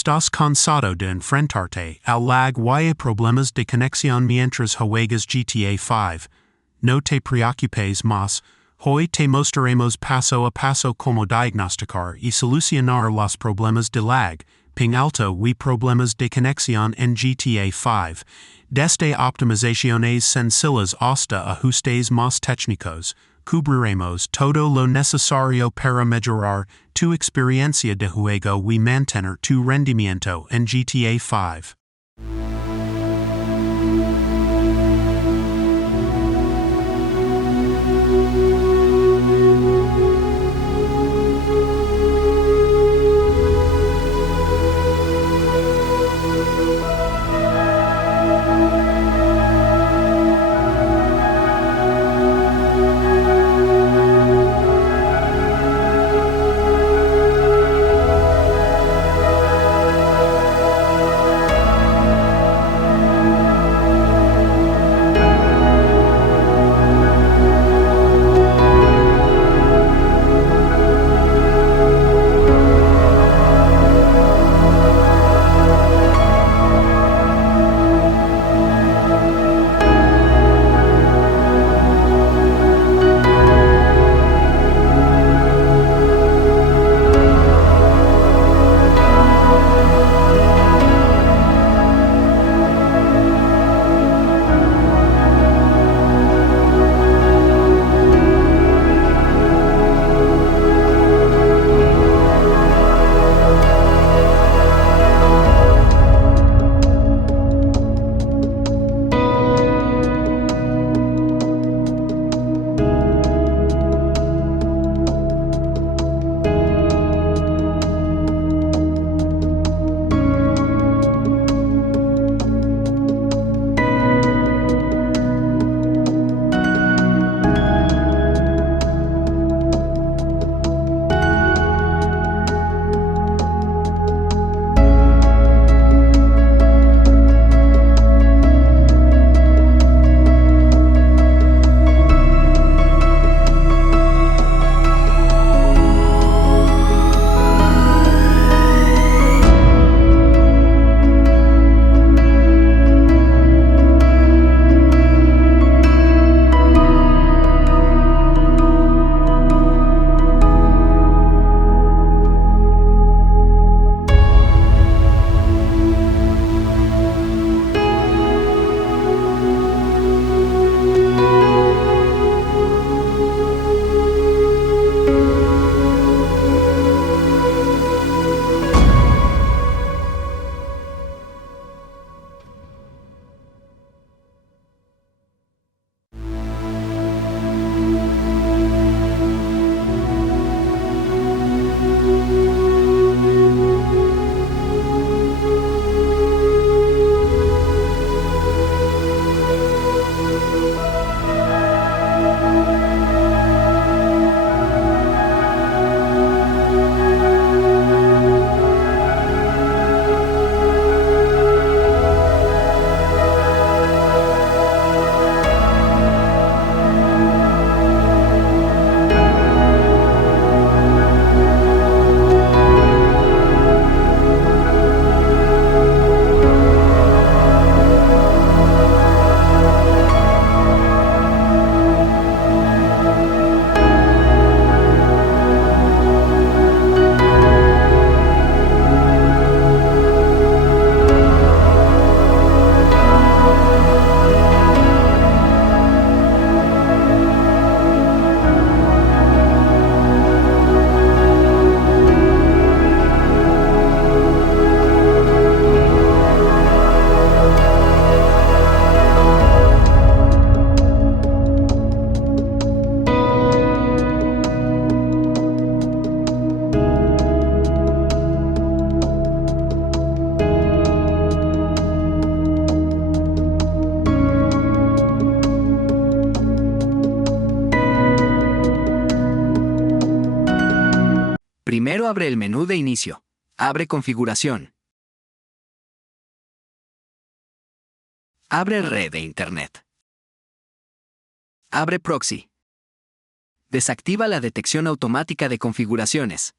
Estás cansado de enfrentarte al lag.GTA problemas de conexión mientras juegas GTA 5. No te preocupes más. Hoy te mostraremos paso a paso cómo diagnosticar y solucionar los problemas de lag, ping alto y problemas de conexión en GTA 5. Desde optimizaciones sencillas hasta ajustes más técnicos, cubriremos todo lo necesario para mejorar tu experiencia de juego y mantener tu rendimiento en GTA 5. Primero abre el menú de inicio. Abre configuración. Abre red de Internet. Abre proxy. Desactiva la detección automática de configuraciones.